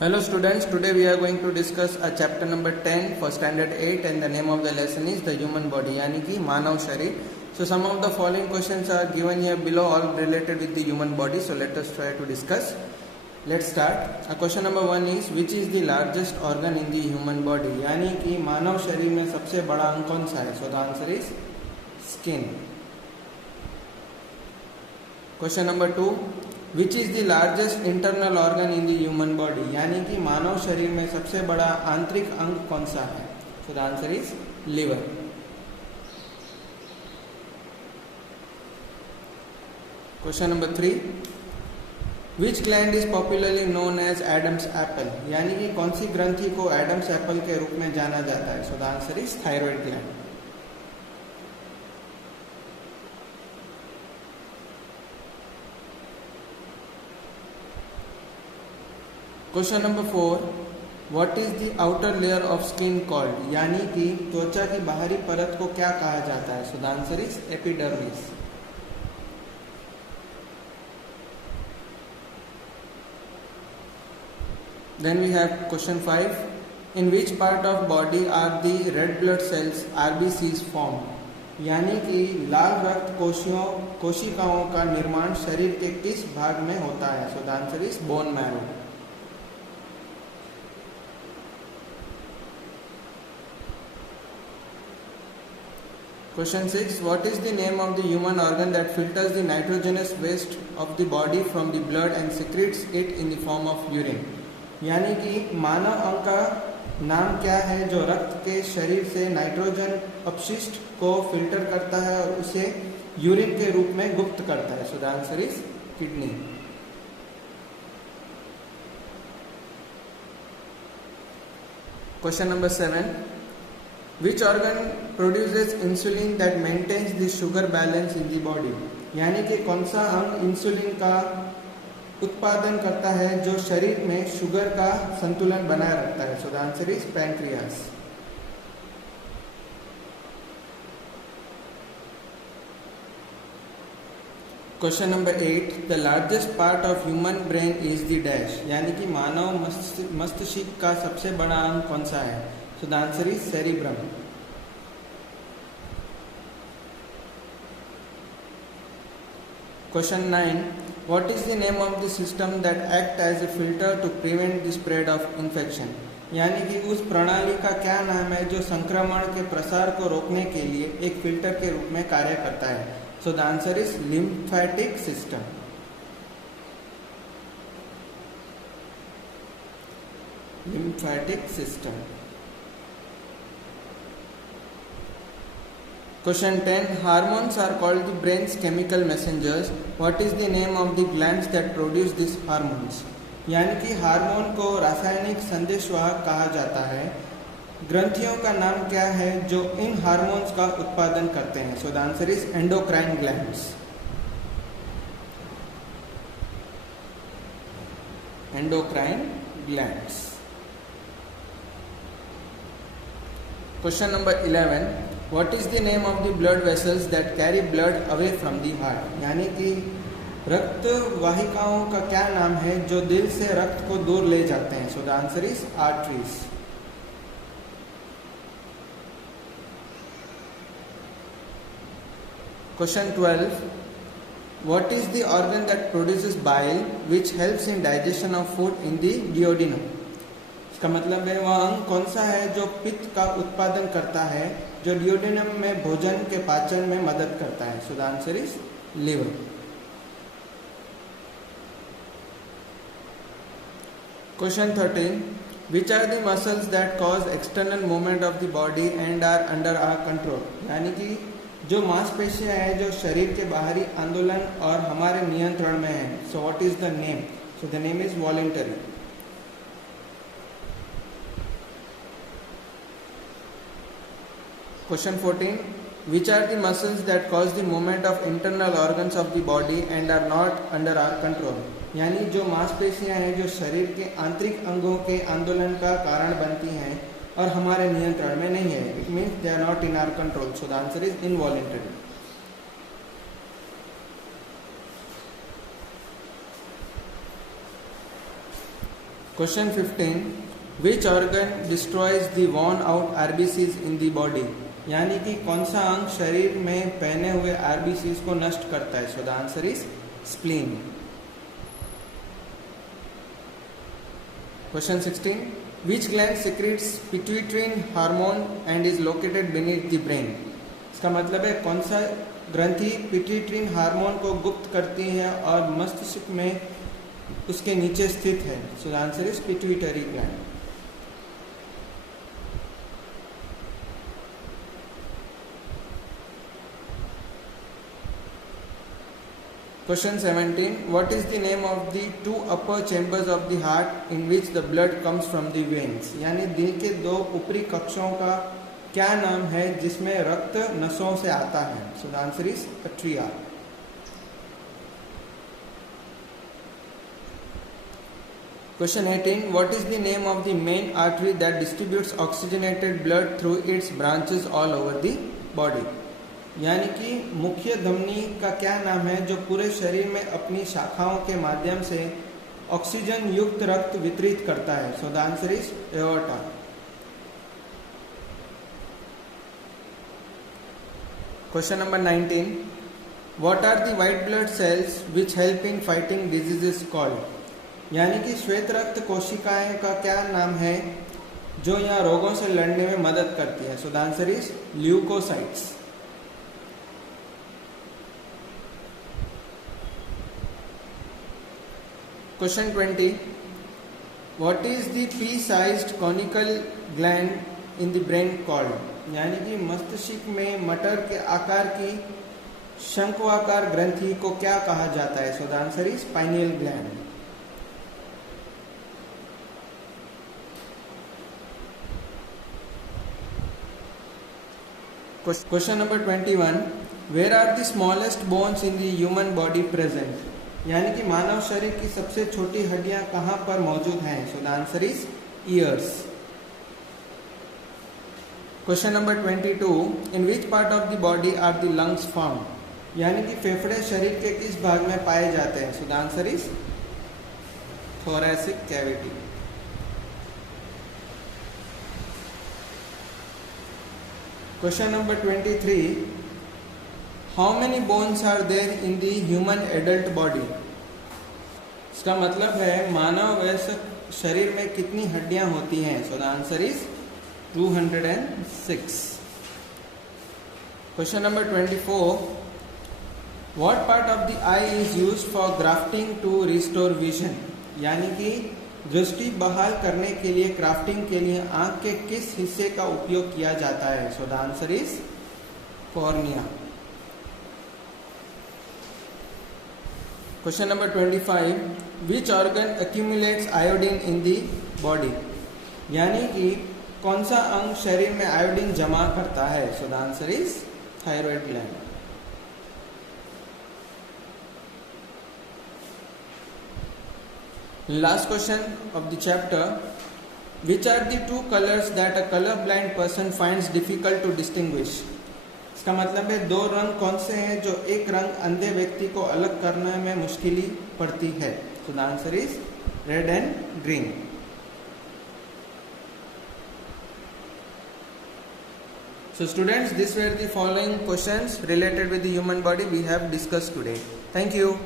Hello students, today we are going to discuss a chapter number 10 for standard 8 and the name of the lesson is the human body यानी कि मानव शरीर. So some of the following questions are given here below, all related with the human body. So let us try to discuss. Let's start. Question number 1 is which is the largest organ in the human body? यानी कि मानव शरीर में सबसे बड़ा अंग कौन सा है? So the answer is skin. Question number 2, which is the largest internal organ in the human body? यानी कि मानव शरीर में सबसे बड़ा आंतरिक अंग कौन सा है? So the answer is liver. Question number 3, which gland is popularly known as Adam's apple? यानी कि कौन सी ग्रंथि को एडम्स एप्पल के रूप में जाना जाता है? So the answer is thyroid gland. Question number 4, what is the outer layer of skin called? यानी कि त्वचा की बाहरी परत को क्या कहा जाता है? So the answer is epidermis. Then we have question 5, in which part of body are the red blood cells RBCs form? यानी कि लाल रक्त कोशिकाओं का निर्माण शरीर के किस भाग में होता है? So the answer is bone marrow. Question 6, what is the name of the human organ that filters the nitrogenous waste of the body from the blood and secretes it in the form of urine? यानी कि मानव अंग का नाम क्या है जो रक्त के शरीर से नाइट्रोजन अपशिष्ट को फिल्टर करता है और उसे यूरिन के रूप में गुप्त करता है? So the answer is kidney. Question number 7, Which organ produces insulin that maintains the sugar balance in the body? यानी कि कौन सा अंग इंसुलिन का उत्पादन करता है जो शरीर में शुगर का संतुलन बनाए रखता है? So the answer is pancreas. Question number 8, the largest part of human brain is the dash? यानी कि मानव मस्तिष्क का सबसे बड़ा अंग कौन सा है? So the answer is cerebrum. Question 9, what is the name of the system that act as a filter to prevent the spread of infection? यानी कि उस प्रणाली का क्या नाम है जो संक्रमण के प्रसार को रोकने के लिए एक फिल्टर के रूप में कार्य करता है? So the answer is lymphatic system. Lymphatic system. Question 10, hormones are called the brain's chemical messengers. What is the name of the glands that produce these hormones? यानी कि हार्मोन को रासायनिक संदेशवाहक कहा जाता है. ग्रंथियों का नाम क्या है जो इन हार्मोन्स का उत्पादन करते हैं? सो the answer is endocrine glands. Endocrine glands. Question number 11, What is the name of the blood vessels that carry blood away from the heart? यानी कि रक्त वाहिकाओं का क्या नाम है जो दिल से रक्त को दूर ले जाते हैं? सो the answer is arteries. Question 12, what is the organ that produces bile which helps in digestion of food in the duodenum? इसका मतलब है वह अंग कौन सा है जो पित्त का उत्पादन करता है जो डिओडेनम में भोजन के पाचन में मदद करता है? So the answer is liver. Question 13, which are the muscles that cause external movement of the body and are under our control? यानी कि जो मांसपेशियां हैं जो शरीर के बाहरी आंदोलन और हमारे नियंत्रण में है? So what is the name? So the name is voluntary. Question 14, which are the muscles that cause the movement of internal organs of the body and are not under our control? यानी जो मांसपेशियां हैं जो शरीर के आंतरिक अंगों के आंदोलन का कारण बनती हैं और हमारे नियंत्रण में नहीं है. It means they are not in our control. So the answer is involuntary. Question 15. Which organ destroys the worn out RBCs in the body? यानी कि कौन सा अंग शरीर में पहने हुए RBCs को नष्ट करता है? So the answer is spleen. Question 16. Which gland secretes pituitary hormone and is located beneath the brain? इसका मतलब है कौन सा ग्रंथि पिट्यूटरी हार्मोन को गुप्त करती है और मस्तिष्क में उसके नीचे स्थित है? So the answer is pituitary gland. Question 17. What is the name of the two upper chambers of the heart in which the blood comes from the veins? यानी दिल के दो ऊपरी कक्षों का क्या नाम है जिसमें रक्त नसों से आता है? So the answer is atria. Question 18. What is the name of the main artery that distributes oxygenated blood through its branches all over the body? यानी कि मुख्य धमनी का क्या नाम है जो पूरे शरीर में अपनी शाखाओं के माध्यम से ऑक्सीजन युक्त रक्त वितरित करता है? So the answer is aorta. Question number 19. What are the white blood cells which help in fighting diseases called? यानी कि श्वेत रक्त कोशिकाएं का क्या नाम है जो यहाँ रोगों से लड़ने में मदद करती है? So the answer is leucocytes. Question 20. What is the pea-sized conical gland in the brain called? यानी कि मस्तिष्क में मटर के आकार की शंक्वाकार ग्रंथि को क्या कहा जाता है? So the answer is pineal gland. Question number 21. Where are the smallest bones in the human body present? यानी कि मानव शरीर की सबसे छोटी हड्डियां कहां पर मौजूद हैं? सो the answer is years. Question number 22. In which part of the body are the lungs found? यानी कि फेफड़े शरीर के किस भाग में पाए जाते हैं? सो the answer is thoracic cavity. Question number 23. How many bones are there in the human adult body? इसका मतलब है मानव वयस्क शरीर में कितनी हड्डियां होती हैं? सो the answer is 206. Question number 24. What part of the eye is used for grafting to restore vision? यानी कि दृष्टि बहाल करने के लिए क्राफ्टिंग के लिए आंख के किस हिस्से का उपयोग किया जाता है? So the answer is cornea. Question number 25. Which organ accumulates iodine in the body? यानी कि कौन सा अंग शरीर में आयोडीन जमा करता है? So the answer is thyroid gland. Last question of the chapter. Which are the two colors that a color-blind person finds difficult to distinguish? इसका मतलब है दो रंग कौन से हैं जो एक रंग अंधे व्यक्ति को अलग करने में मुश्किल पड़ती है? So the answer is red and green. So students, these were the following questions related with the human body we have discussed today. Thank you.